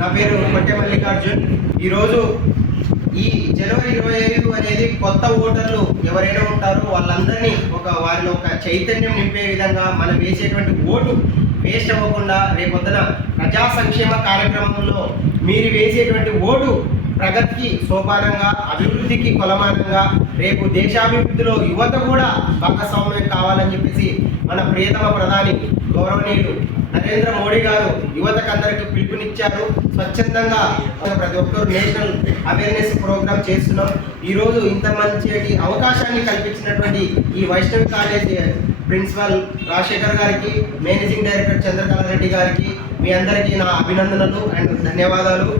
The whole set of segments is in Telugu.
నా పేరు కొట్టె మల్లికార్జున్. ఈరోజు ఈ జనవరి 25 అనేది కొత్త ఓటర్లు ఎవరైనా ఉంటారో వాళ్ళందరినీ వారిలో ఒక చైతన్యం నింపే విధంగా మనం వేసేటువంటి ఓటు వేస్ట్ అవ్వకుండా రేపొద్దున ప్రజా సంక్షేమ కార్యక్రమంలో మీరు వేసేటువంటి ఓటు ప్రగతికి సోపానంగా, అభివృద్ధికి కొలమానంగా, రేపు దేశాభివృద్ధిలో యువత కూడా భాగస్వామ్యం కావాలని చెప్పేసి మన ప్రియతమ ప్రధాని గౌరవనీయులు నరేంద్ర మోడీ గారు యువతకు అందరికీ పిలుపునిచ్చారు. స్వచ్ఛందంగా ప్రతి ఒక్కరు నేషనల్ అవేర్నెస్ ప్రోగ్రామ్ చేస్తున్నాం. ఈరోజు ఇంత మంచి అవకాశాన్ని కల్పించినటువంటి ఈ వైష్ణవి కాలేజ్ ప్రిన్సిపల్ రాజశేఖర్ గారికి, మేనేజింగ్ డైరెక్టర్ చంద్రకళారెడ్డి గారికి మీ అందరికీ నా అభినందనలు అండ్ ధన్యవాదాలు.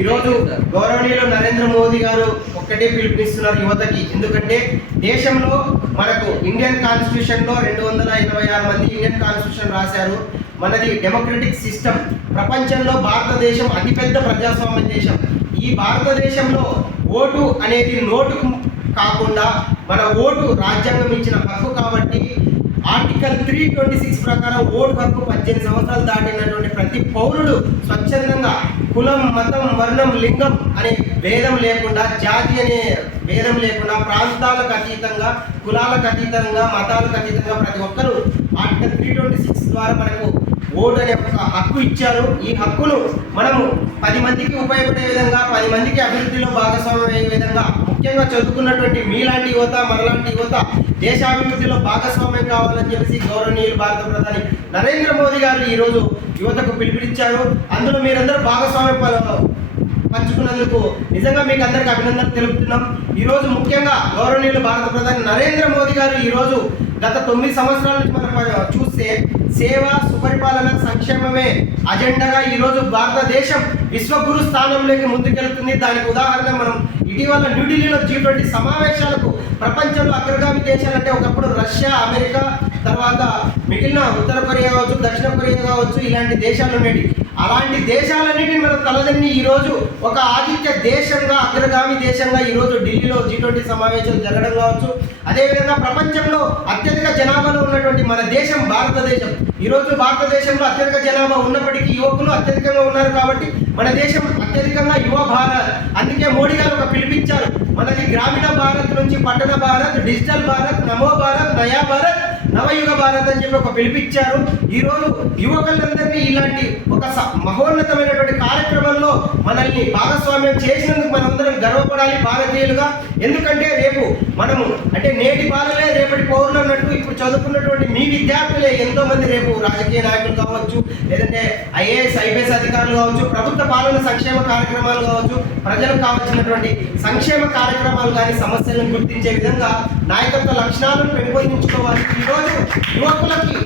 ఈరోజు గౌరవనీయులు నరేంద్ర మోదీ గారు ఒక్కటే పిలుపునిస్తున్నారు యువతకి. ఎందుకంటే దేశంలో మనకు ఇండియన్ కాన్స్టిట్యూషన్లో 286 మంది ఇండియన్ కాన్స్టిట్యూషన్ రాశారు. మనది డెమోక్రటిక్ సిస్టమ్. ప్రపంచంలో భారతదేశం అతిపెద్ద ప్రజాస్వామ్య దేశం. ఈ భారతదేశంలో ఓటు అనేది నోటు కాకుండా మన ఓటు రాజ్యాంగం ఇచ్చిన హక్కు కాబట్టి ఆర్టికల్ 326 ప్రకారం ఓటు హక్కు 18 సంవత్సరాలు దాటినటువంటి ప్రతి పౌరుడు స్వచ్ఛందంగా కులం, మతం, వర్ణం, లింగం అనే భేదం లేకుండా, జాతి అనే భేదం లేకుండా, ప్రాంతాలకు అతీతంగా, కులాలకు అతీతంగా, మతాలకు అతీతంగా ప్రతి ఒక్కరూ ఆర్టికల్ 326 ద్వారా మనకు ఓటు అనే ఒక హక్కు ఇచ్చారు. ఈ హక్కును మనము 10 మందికి ఉపయోగపడే విధంగా, 10 మందికి అభివృద్ధిలో భాగస్వామ్యం అయ్యే విధంగా, ముఖ్యంగా చదువుకున్నటువంటి మీలాంటి యువత, మనలాంటి యువత దేశాభివృద్ధిలో భాగస్వామ్యం కావాలని చెప్పేసి గౌరవనీయులు భారత ప్రధాని నరేంద్ర మోదీ గారు ఈరోజు యువతకు పిలుపునిచ్చారు. అందులో మీరందరూ భాగస్వామ్యం పంచుకున్నందుకు నిజంగా మీకు అందరికీ అభినందనలు తెలుపుతున్నాం. ఈరోజు ముఖ్యంగా గౌరవనీయులు భారత ప్రధాని నరేంద్ర మోదీ గారు ఈరోజు గత 9 సంవత్సరాల నుంచి మనం చూస్తే సేవ, సుపరిపాలన, సంక్షేమమే అజెండాగా ఈరోజు భారతదేశం విశ్వగురు స్థానంలోకి ముందుకెళ్తుంది. దానికి ఉదాహరణ మనం ఇటీవల న్యూఢిల్లీలో G20 సమావేశాలకు ప్రపంచంలో అగ్రగామి దేశాలంటే ఒకప్పుడు రష్యా, అమెరికా, తర్వాత మిగిలిన ఉత్తర కొరియా కావచ్చు, దక్షిణ కొరియా కావచ్చు, ఇలాంటి దేశాలు ఉండేవి. అలాంటి దేశాలన్నిటిని మనం తలదన్ని ఈరోజు ఒక ఆతిథ్య దేశంగా, అగ్రగామి దేశంగా ఈరోజు ఢిల్లీలో G20 సమావేశాలు జరగడం కావచ్చు. అదేవిధంగా ప్రపంచంలో అత్యధిక జనాభాలో ఉన్నటువంటి మన దేశం భారతదేశం. ఈరోజు భారతదేశంలో అత్యధిక జనాభా ఉన్నప్పటికీ యువకులు అత్యధికంగా ఉన్నారు కాబట్టి మన దేశం అత్యధికంగా యువ భారత్. అందుకే మోడీ గారు ఒక పిలిపించారు, మనది గ్రామీణ భారత్ నుంచి పట్టణ భారత్, డిజిటల్ భారత్, నమో భారత్, నయా భారత్, నవయుగ భారత్ అని చెప్పి ఒక పిలిపించారు. ఈరోజు యువకులందరినీ ఇలాంటి ఒక మహోన్నతమైనటువంటి కార్యక్రమంలో మనల్ని భాగస్వామ్యం చేసినందుకు మనందరం గర్వపడాలి భారతీయులుగా. ఎందుకంటే రేపు మనము అంటే నేటి బాలలే రేపటి పౌరులు అన్నట్టు ఇప్పుడు చదువుకున్నటువంటి మీ విద్యార్థులే ఎంతో మంది రేపు రాజకీయ నాయకులు కావచ్చు, లేదంటే IAS, IPS అధికారులు కావచ్చు, ప్రభుత్వ పాలన సంక్షేమ కార్యక్రమాలు కావచ్చు, ప్రజలకు కావాల్సినటువంటి సంక్షేమ కార్యక్రమాలు కానీ సమస్యలను గుర్తించే విధంగా నాయకత్వ లక్షణాలను పెంపొందించుకోవాలి. ఈరోజు యువకులకి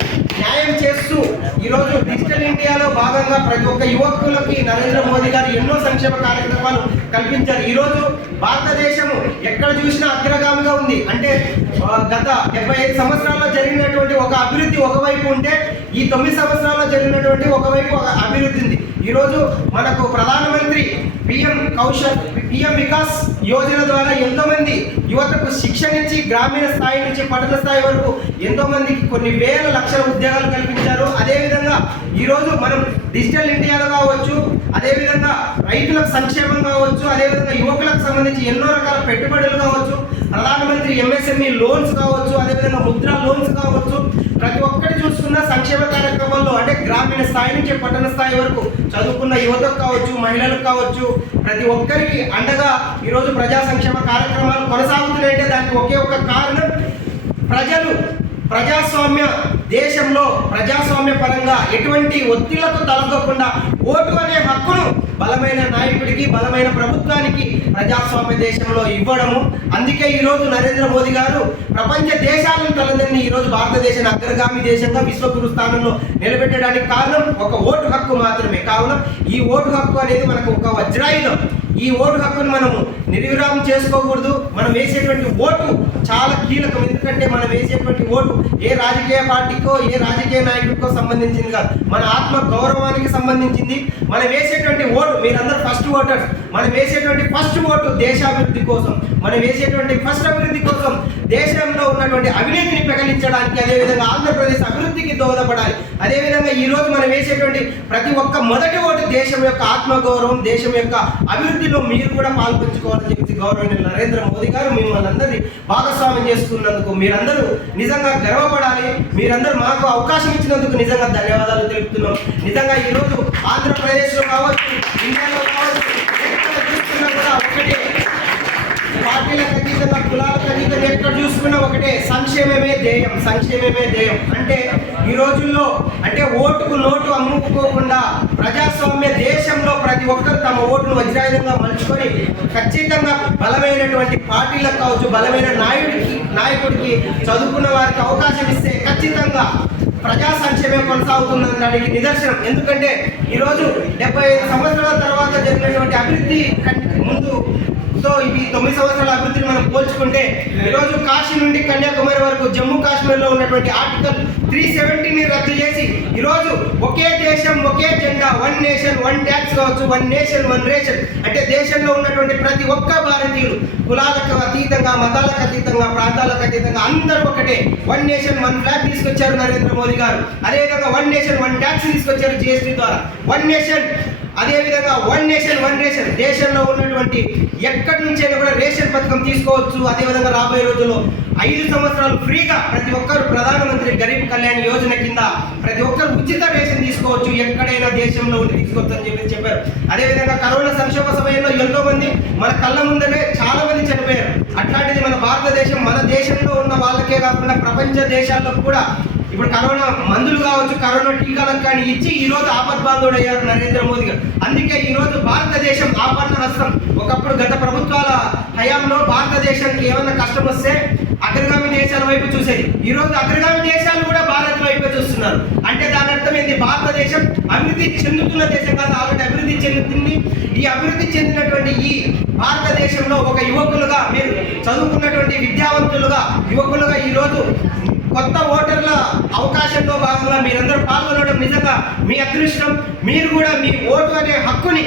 న్యాయం చేస్తూ ఈరోజు డిజిటల్ ఇండియాలో భాగంగా ప్రతి ఒక్క యువకులకి నరేంద్ర మోదీ గారు ఎన్నో సంక్షేమ కార్యక్రమాలు కల్పించారు. ఈరోజు భారతదేశము ఎక్కడ చూసినా అగ్రగామిగా ఉంది. అంటే గత 75 సంవత్సరాల్లో జరిగినటువంటి ఒక అభివృద్ధి ఒకవైపు ఉంటే, ఈ 9 సంవత్సరాల్లో జరిగినటువంటి ఒకవైపు అభివృద్ధి ఉంది. ఈరోజు మనకు ప్రధానమంత్రి PM వికాస్ యోజన ద్వారా ఎంతోమంది యువతకు శిక్షణ ఇచ్చి గ్రామీణ స్థాయి నుంచి పట్టణ స్థాయి వరకు ఎంతోమందికి కొన్ని వేల లక్షల ఉద్యోగాలు కల్పించారు. అదేవిధంగా ఈరోజు మనం డిజిటల్ ఇండియాలో కావచ్చు, అదేవిధంగా రైతులకు సంక్షేమం కావచ్చు, అదేవిధంగా యువకులకు సంబంధించి ఎన్నో రకాల పెట్టుబడులు కావచ్చు, ప్రధానమంత్రి MSME లోన్స్ కావచ్చు, అదేవిధంగా ముద్రా లోన్స్ కావచ్చు, ప్రతి ఒక్కటి చూసుకున్న సంక్షేమ కార్యక్రమాల్లో అంటే గ్రామీణ స్థాయి నుంచి పట్టణ స్థాయి వరకు చదువుకున్న యువతకు కావచ్చు, మహిళలకు కావచ్చు, ప్రతి ఒక్కరికి అండగా ఈరోజు ప్రజా సంక్షేమ కార్యక్రమాలు కొనసాగుతున్నాయంటే దానికి ఒకే ఒక కారణం, ప్రజాస్వామ్య దేశంలో ప్రజాస్వామ్య పరంగా ఎటువంటి ఒత్తిళ్లకు తలగకుండా ఓటు అనే హక్కును బలమైన నాయకుడికి, బలమైన ప్రభుత్వానికి ప్రజాస్వామ్య దేశంలో ఇవ్వడము. అందుకే ఈరోజు నరేంద్ర మోదీ గారు ప్రపంచ దేశాలను తలదన్ని ఈరోజు భారతదేశాన్ని అగ్రగామి దేశంగా విశ్వగురు స్థానంలో నిలబెట్టడానికి కారణం ఒక ఓటు హక్కు మాత్రమే. కావున ఈ ఓటు హక్కు అనేది మనకు ఒక వజ్రాయుధం. ఈ ఓటు హక్కును మనము నిర్విరామం చేసుకోకూడదు. మనం వేసేటువంటి ఓటు చాలా కీలకం. ఎందుకంటే మనం వేసేటువంటి ఓటు ఏ రాజకీయ పార్టీకో, ఏ రాజకీయ నాయకుడికో సంబంధించింది కాదు, మన ఆత్మ గౌరవానికి సంబంధించింది. మనం వేసేటువంటి ఓటు, మీరందరూ ఫస్ట్ ఓటర్స్, మనం వేసేటువంటి ఫస్ట్ ఓటు దేశాభివృద్ధి కోసం, మనం వేసేటువంటి ఫస్ట్ అభివృద్ధి కోసం, దేశంలో ఉన్నటువంటి అవినీతిని పెకలించడానికి, అదేవిధంగా ఆంధ్రప్రదేశ్ అభివృద్ధికి దోహదపడాలి. అదేవిధంగా ఈ రోజు మనం వేసేటువంటి ప్రతి ఒక్క మొదటి ఓటు దేశం యొక్క ఆత్మగౌరవం, దేశం యొక్క అభివృద్ధిలో మీరు కూడా పాల్పంచుకోవాలని చెప్పి గౌరవనీయులు నరేంద్ర మోదీ గారు మిమ్మల్ని అందరినీ భాగస్వామ్యం చేసుకున్నందుకు మీరందరూ నిజంగా గర్వపడాలి. మీరందరూ మాకు అవకాశం ఇచ్చినందుకు నిజంగా ధన్యవాదాలు తెలుపుతున్నాం. నిజంగా ఈరోజు ఆంధ్రప్రదేశ్లో కావచ్చు, ఇండియాలో కావచ్చు, ఎక్కడ చూసుకున్నా కూడా ఒకటే, పార్టీలకు అతీతంగా, కులాలకు అతీతంగా ఎక్కడ చూసుకున్నా ఒకటే, సంక్షేమమే ధ్యేయం, సంక్షేమమే ధ్యేయం. అంటే ఈ రోజుల్లో అంటే ఓటుకు నోటు అమ్ముకోకుండా ప్రజాస్వామ్య దేశంలో ప్రతి ఒక్కరు తమ ఓటును వజ్రాయుధంగా మలుచుకొని ఖచ్చితంగా బలమైనటువంటి పార్టీలకు కావచ్చు, బలమైన నాయకుడికి చదువుకున్న వారికి అవకాశం ఇస్తే ఖచ్చితంగా ప్రజా సంక్షేమం కొనసాగుతుందనడానికి నిదర్శనం. ఎందుకంటే ఈరోజు 75 సంవత్సరాల తర్వాత జరిగినటువంటి అభివృద్ధి ముందు ఇవి 9 సంవత్సరాల అభివృద్ధిని మనం పోల్చుకుంటే ఈరోజు కాశీ నుండి కన్యాకుమారి వరకు జమ్మూ కాశ్మీర్లో ఉన్నటువంటి ఆర్టికల్ 370ని రద్దు చేసి ఈరోజు ఒకే దేశం ఒకే జెండా, 1 నేషన్ 1 ట్యాక్స్ కావచ్చు, 1 నేషన్ 1 రేషన్, అంటే దేశంలో ఉన్నటువంటి ప్రతి ఒక్క భారతీయులు కులాలకు అతీతంగా, మతాలకు అతీతంగా, ప్రాంతాలకు అతీతంగా అందరూ ఒకటే 1 నేషన్ 1 ఫ్లాగ్ తీసుకొచ్చారు నరేంద్ర మోదీ గారు. అదేవిధంగా 1 నేషన్ 1 ట్యాక్స్ తీసుకొచ్చారు GST ద్వారా. 1 నేషన్, అదేవిధంగా 1 నేషన్ 1 రేషన్, దేశంలో ఉన్నటువంటి ఎక్కడి నుంచైనా కూడా రేషన్ పథకం తీసుకోవచ్చు. అదేవిధంగా రాబోయే రోజుల్లో 5 సంవత్సరాలు ఫ్రీగా ప్రతి ఒక్కరు ప్రధానమంత్రి గరీబ్ కళ్యాణ్ యోజన కింద ప్రతి ఒక్కరు ఉచిత రేషన్ తీసుకోవచ్చు, ఎక్కడైనా దేశంలో ఉండి తీసుకోవచ్చు అని చెప్పారు. అదేవిధంగా కరోనా సంక్షోభ సమయంలో ఎంతో మంది మన కళ్ళ ముందరే చాలా మంది చనిపోయారు. అట్లాంటిది మన భారతదేశం, మన దేశంలో ఉన్న వాళ్ళకే కాకుండా ప్రపంచ దేశాల్లో కూడా ఇప్పుడు కరోనా మందులు కావచ్చు, కరోనా టీకాలకు కానీ ఇచ్చి ఈరోజు ఆపద్బాంధవుడు అయ్యారు నరేంద్ర మోదీ గారు. అందుకే ఈరోజు భారతదేశం ఆపన్న హస్తం. ఒకప్పుడు గత ప్రభుత్వాల హయాంలో భారతదేశానికి ఏమన్నా కష్టం వస్తే అగ్రగామి దేశాల వైపు చూసేది. ఈరోజు అగ్రగామి దేశాలు కూడా భారత్ వైపు చూస్తున్నారు. అంటే దాని అర్థం ఏంటి? భారతదేశం అభివృద్ధి చెందుతున్న దేశం కాదు, ఆల్రెడీ అభివృద్ధి చెందుతుంది. ఈ అభివృద్ధి చెందినటువంటి ఈ భారతదేశంలో ఒక యువకులుగా, మీరు చదువుకున్నటువంటి విద్యావంతులుగా, యువకులుగా ఈరోజు కొత్త ఓటర్ల అవకాశంలో భాగంగా మీరందరూ పాల్గొనడం నిజంగా మీ అదృష్టం. మీరు కూడా మీ ఓటు అనే హక్కుని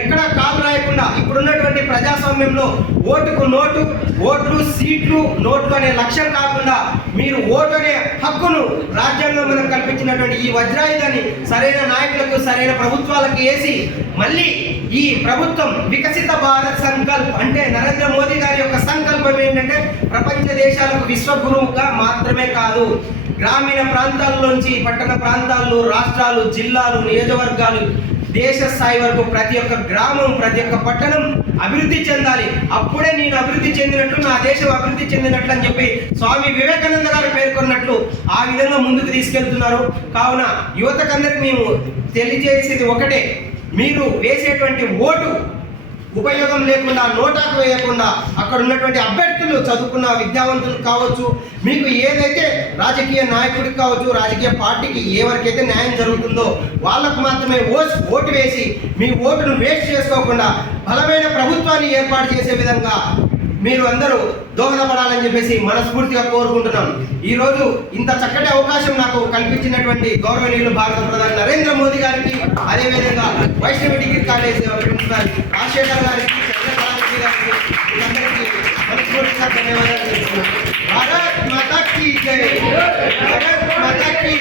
ఎక్కడా కాలు రాయకుండా, ఇప్పుడున్నటువంటి ప్రజాస్వామ్యంలో ఓటుకు నోటు, ఓట్లు సీట్లు నోట్లు అనే లక్ష్యం కాకుండా మీరు ఓటు అనే హక్కును రాజ్యాంగం మనకు కల్పించినటువంటి ఈ వజ్రాయుధాన్ని సరైన నాయకులకు, సరైన ప్రభుత్వాలకు వేసి మళ్ళీ ఈ ప్రభుత్వం వికసిత భారత్ సంకల్ప్, అంటే నరేంద్ర మోదీ గారి యొక్క సంకల్పం ఏంటంటే ప్రపంచ దేశాలకు విశ్వగురువుగా మాత్రమే కాదు, గ్రామీణ ప్రాంతాల్లోంచి పట్టణ ప్రాంతాల్లో, రాష్ట్రాలు, జిల్లాలు, నియోజకవర్గాలు, దేశ స్థాయి వరకు ప్రతి ఒక్క గ్రామం, ప్రతి ఒక్క పట్టణం అభివృద్ధి చెందాలి. అప్పుడే నేను అభివృద్ధి చెందినట్లు, నా దేశం అభివృద్ధి చెందినట్లు అని చెప్పి స్వామి వివేకానంద గారు పేర్కొన్నట్లు ఆ విధంగా ముందుకు తీసుకెళ్తున్నారు. కావున యువతకందరికి మేము తెలియజేసేది ఒకటే, మీరు వేసేటువంటి ఓటు ఉపయోగం లేకుండా, నోటాకు వేయకుండా, అక్కడ ఉన్నటువంటి అభ్యర్థులు చదువుకున్న విద్యావంతులు కావచ్చు, మీకు ఏదైతే రాజకీయ నాయకుడికి కావచ్చు, రాజకీయ పార్టీకి ఎవరికైతే న్యాయం జరుగుతుందో వాళ్ళకు మాత్రమే ఓటు వేసి మీ ఓటును వేస్ట్ చేసుకోకుండా బలమైన ప్రభుత్వాన్ని ఏర్పాటు చేసే విధంగా మీరు అందరూ దోహదపడాలని చెప్పేసి మనస్ఫూర్తిగా కోరుకుంటున్నాం. ఈరోజు ఇంత చక్కటి అవకాశం నాకు కల్పించినటువంటి గౌరవనీయులు భారత ప్రధాని నరేంద్ర మోదీ గారికి, అదేవిధంగా Vaishnavi degree college principal Rajasekhar గారికి, చంద్రబాబు గారికి, వీళ్ళందరికీ మనస్ఫూర్తిగా ధన్యవాదాలు తెలుపుతున్నాను. భారత్ మాతా కీ జై, భారత్ మాతా కీ